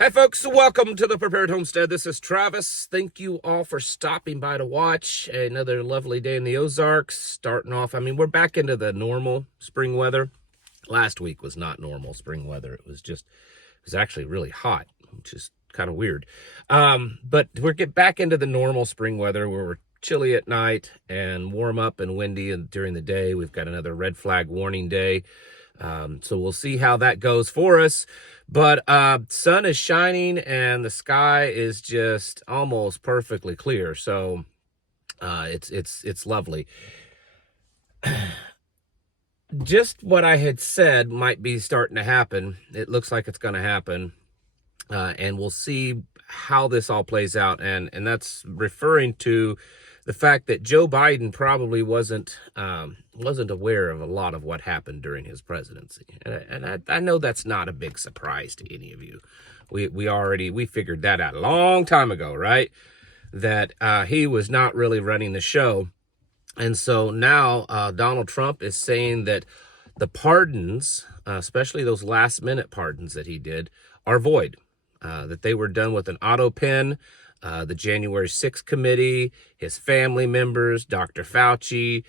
Hi folks, welcome to the Prepared Homestead. This is Travis. Thank you all for stopping by to watch another lovely day in the Ozarks. Starting off, we're back into the normal spring weather. Last week was not normal spring weather. It was actually really hot, which is kind of weird. But we're get back into the normal spring weather where we're chilly at night and warm up and windy during the day. We've got another red flag warning day. So we'll see how that goes for us. But sun is shining and the sky is just almost perfectly clear. So it's lovely. Just what I had said might be starting to happen. It looks like it's going to happen. And we'll see how this all plays out. And that's referring to the fact that Joe Biden probably wasn't aware of a lot of what happened during his presidency. And I know that's not a big surprise to any of you. We figured that out a long time ago, right? That he was not really running the show. And so now Donald Trump is saying that the pardons, especially those last minute pardons that he did, are void. That they were done with an auto pen. The January 6th committee, his family members, Dr. Fauci,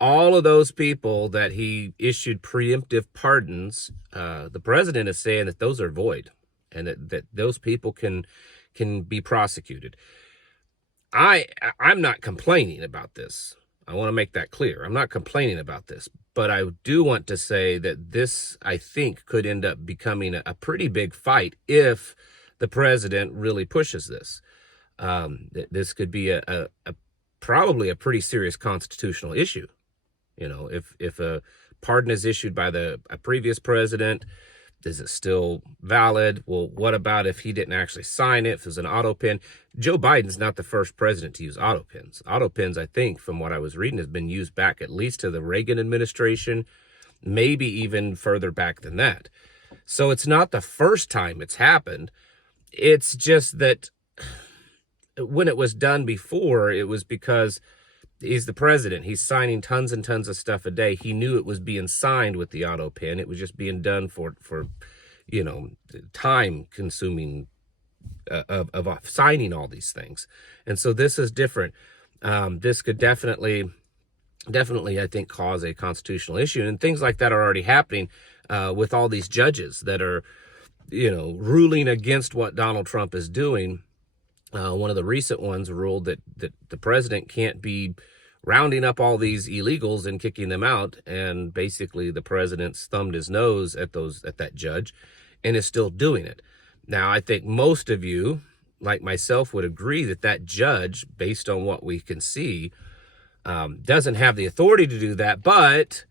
all of those people that he issued preemptive pardons, the president is saying that those are void and that those people can be prosecuted. I'm not complaining about this. I want to make that clear. I'm not complaining about this, but I do want to say that this, I think, could end up becoming a pretty big fight if the president really pushes this. This could be probably a pretty serious constitutional issue. You know, if a pardon is issued by a previous president, is it still valid? Well, what about if he didn't actually sign it? If it was an auto pen? Joe Biden's not the first president to use auto pens. Auto pens, I think, from what I was reading, has been used back at least to the Reagan administration, maybe even further back than that. So it's not the first time it's happened. It's just that when it was done before, it was because he's the president. He's signing tons and tons of stuff a day. He knew it was being signed with the auto pen. It was just being done for time consuming of signing all these things. And so this is different. This could definitely, I think, cause a constitutional issue. And things like that are already happening with all these judges that are, ruling against what Donald Trump is doing. One of the recent ones ruled that the president can't be rounding up all these illegals and kicking them out. And basically the president's thumbed his nose at that judge and is still doing it. Now, I think most of you, like myself, would agree that judge, based on what we can see, doesn't have the authority to do that. But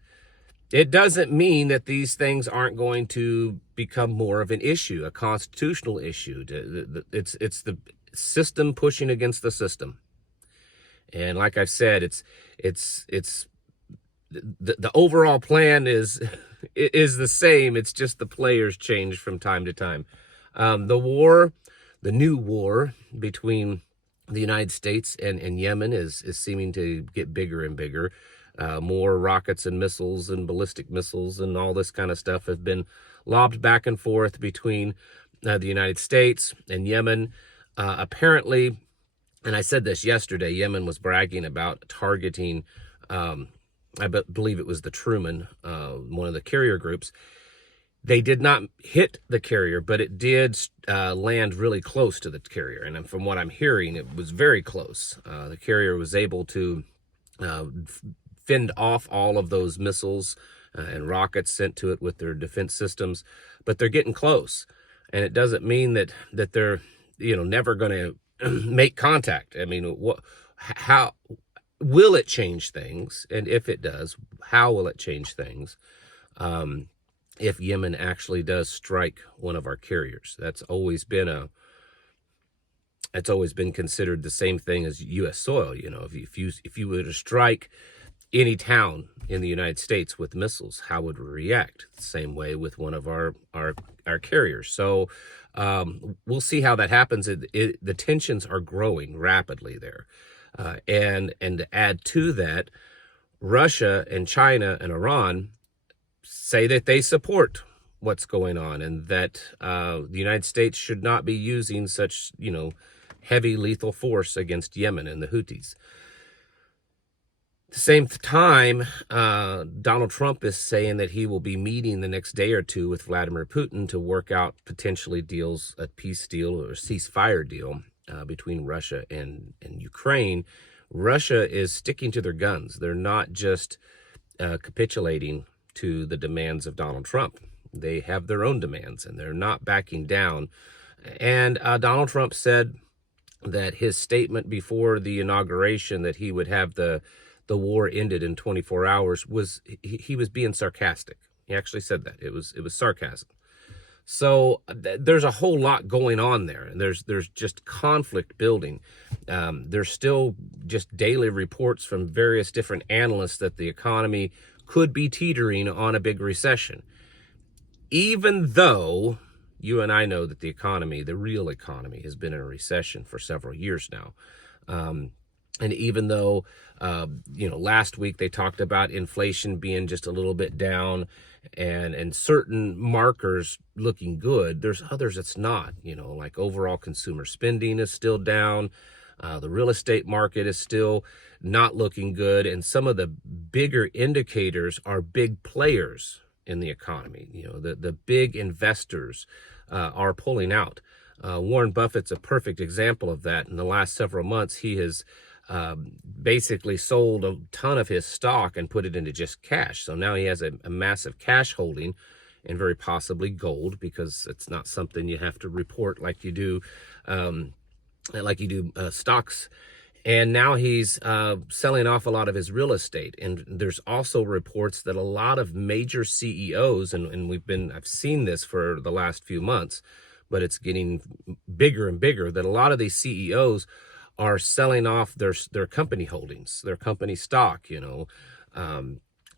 it doesn't mean that these things aren't going to become more of an issue, a constitutional issue. It's the system pushing against the system. And like I've said, it's the overall plan is the same. It's just the players change from time to time. The new war between the United States and Yemen is seeming to get bigger and bigger. More rockets and missiles and ballistic missiles and all this kind of stuff have been lobbed back and forth between the United States and Yemen. Apparently, and I said this yesterday, Yemen was bragging about targeting, I believe it was the Truman, one of the carrier groups. They did not hit the carrier, but it did land really close to the carrier. And from what I'm hearing, it was very close. The carrier was able to fend off all of those missiles and rockets sent to it with their defense systems, but they're getting close. And it doesn't mean that they're never going to make contact. How will it change things? And if it does, how will it change things? If Yemen actually does strike one of our carriers, that's always been considered the same thing as U.S. soil. If you were to strike any town in the United States with missiles, how would we react? The same way with one of our carriers. So we'll see how that happens. The tensions are growing rapidly there. And to add to that, Russia and China and Iran say that they support what's going on, and that the United States should not be using such, heavy lethal force against Yemen and the Houthis. At the same time, Donald Trump is saying that he will be meeting the next day or two with Vladimir Putin to work out potentially deals, a peace deal or a ceasefire deal between Russia and Ukraine. Russia is sticking to their guns. They're not just capitulating to the demands of Donald Trump. They have their own demands, and they're not backing down. And Donald Trump said that his statement before the inauguration that he would have the war ended in 24 hours was he was being sarcastic. He actually said that. It was sarcasm. So there's a whole lot going on there, and there's just conflict building. There's still just daily reports from various different analysts that the economy could be teetering on a big recession. Even though you and I know that the economy, the real economy, has been in a recession for several years now. And even though, last week they talked about inflation being just a little bit down and certain markers looking good, there's others that's not, like overall consumer spending is still down. The real estate market is still not looking good. And some of the bigger indicators are big players in the economy. The big investors are pulling out. Warren Buffett's a perfect example of that. In the last several months, he has basically sold a ton of his stock and put it into just cash. So now he has a massive cash holding, and very possibly gold, because it's not something you have to report like you do stocks. And now he's selling off a lot of his real estate. And there's also reports that a lot of major CEOs, and I've seen this for the last few months, but it's getting bigger and bigger, that a lot of these CEOs are selling off their company holdings, their company stock.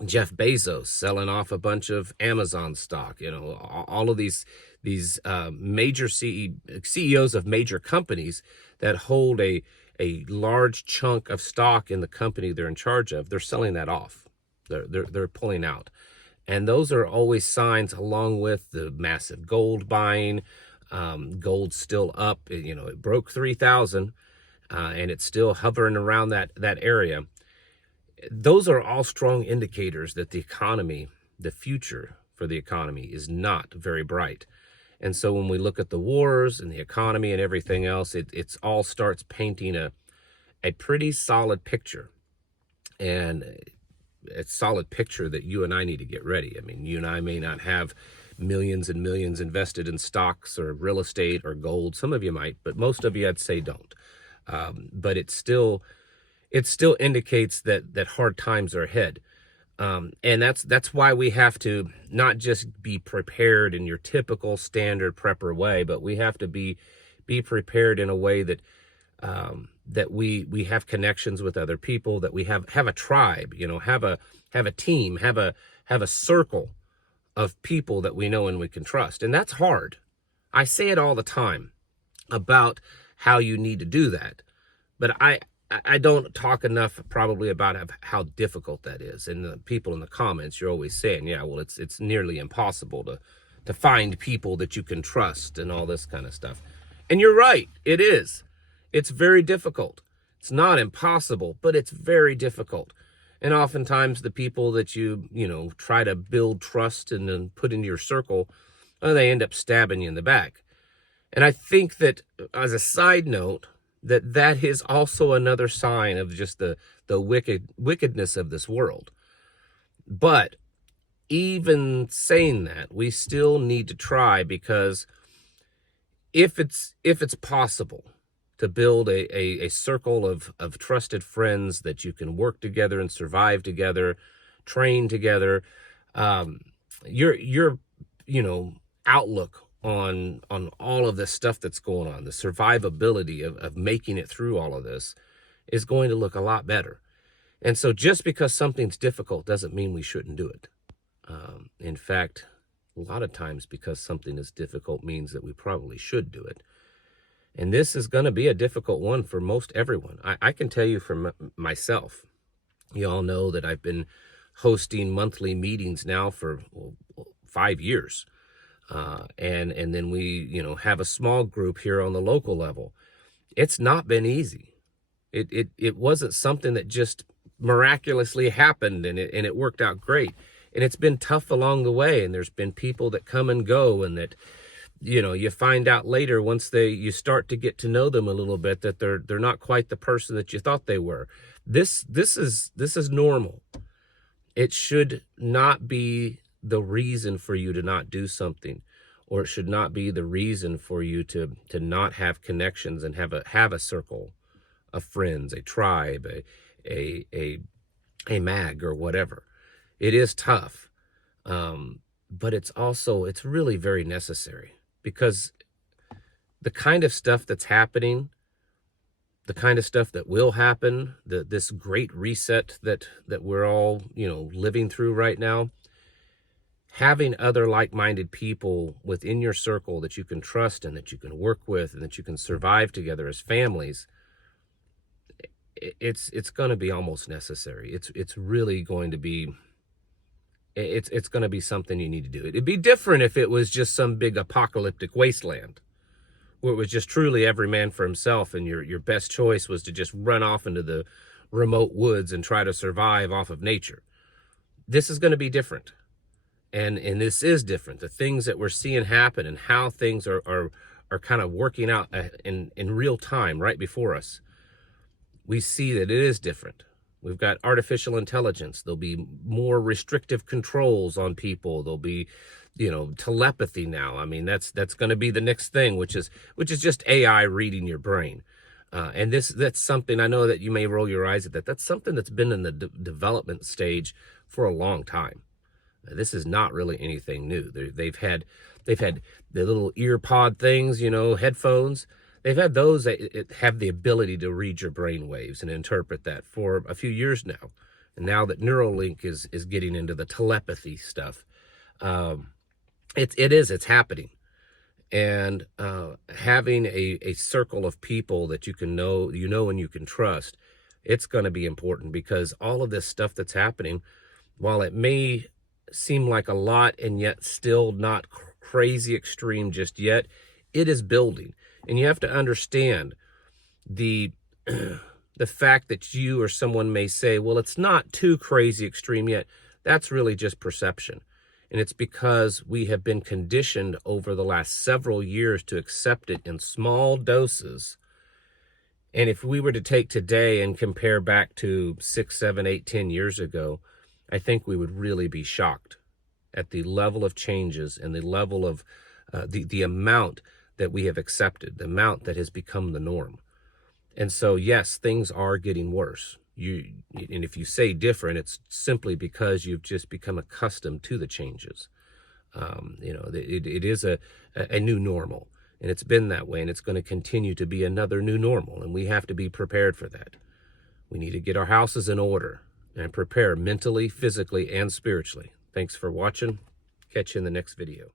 Jeff Bezos selling off a bunch of Amazon stock. All of these major CEOs of major companies that hold a large chunk of stock in the company they're in charge of, they're selling that off. They're pulling out. And those are always signs, along with the massive gold buying. Gold's still up. It broke 3,000, and it's still hovering around that area. Those are all strong indicators that the economy, the future for the economy, is not very bright. And so when we look at the wars and the economy and everything else, it's all starts painting a pretty solid picture. And a solid picture that you and I need to get ready. I mean, you and I may not have millions and millions invested in stocks or real estate or gold. Some of you might, but most of you, I'd say, don't. But it still indicates that hard times are ahead. And that's why we have to not just be prepared in your typical standard prepper way, but we have to be prepared in a way that we have connections with other people, that we have a tribe, have a team, have a circle of people that we know and we can trust. And that's hard. I say it all the time about how you need to do that, but I don't talk enough probably about how difficult that is. And the people in the comments, you're always saying, yeah, well, it's nearly impossible to find people that you can trust and all this kind of stuff. And you're right, it is. It's very difficult. It's not impossible, but it's very difficult. And oftentimes the people that you try to build trust and then put into your circle, they end up stabbing you in the back. And I think that, as a side note, that is also another sign of just the wickedness of this world. But even saying that, we still need to try, because if it's possible to build a circle of trusted friends that you can work together and survive together, train together, your outlook on all of this stuff that's going on, the survivability of making it through all of this, is going to look a lot better. And so just because something's difficult doesn't mean we shouldn't do it. In fact, a lot of times because something is difficult means that we probably should do it. And this is going to be a difficult one for most everyone. I can tell you for myself, you all know that I've been hosting monthly meetings now for 5 years. And then we, have a small group here on the local level. It's not been easy. It wasn't something that just miraculously happened and it worked out great. And it's been tough along the way. And there's been people that come and go, and that, you find out later, once you start to get to know them a little bit, that they're not quite the person that you thought they were. This is normal. It should not be the reason for you to not do something, or it should not be the reason for you to not have connections and have a circle of friends, a tribe, a mag, or whatever. It is tough, but it's really very necessary, because the kind of stuff that's happening, the kind of stuff that will happen, this great reset that we're all, living through right now, having other like-minded people within your circle that you can trust and that you can work with and that you can survive together as families, it's going to be almost necessary. It's really going to be, it's going to be something you need to do. It'd be different if it was just some big apocalyptic wasteland, where it was just truly every man for himself, and your best choice was to just run off into the remote woods and try to survive off of nature. This is going to be different. And this is different. The things that we're seeing happen and how things are kind of working out in real time right before us, we see that it is different. We've got artificial intelligence. There'll be more restrictive controls on people. There'll be, telepathy now. I mean, that's going to be the next thing, which is just AI reading your brain. And that's something, I know that you may roll your eyes at that. That's something that's been in the development stage for a long time. This is not really anything new. They've had the little ear pod things, headphones. They've had those that have the ability to read your brain waves and interpret that for a few years now. And now that Neuralink is getting into the telepathy stuff, it's happening. And having a circle of people that you know and you can trust, it's going to be important, because all of this stuff that's happening, while it may seem like a lot and yet still not crazy extreme just yet, it is building. And you have to understand the fact that you or someone may say, well, it's not too crazy extreme yet. That's really just perception. And it's because we have been conditioned over the last several years to accept it in small doses. And if we were to take today and compare back to 6, 7, 8, 10 years ago, I think we would really be shocked at the level of changes and the level of the amount that we have accepted, the amount that has become the norm. And so, yes, things are getting worse. And if you say different, it's simply because you've just become accustomed to the changes. It is a new normal, and it's been that way, and it's going to continue to be another new normal, and we have to be prepared for that. We need to get our houses in order and prepare mentally, physically, and spiritually. Thanks for watching. Catch you in the next video.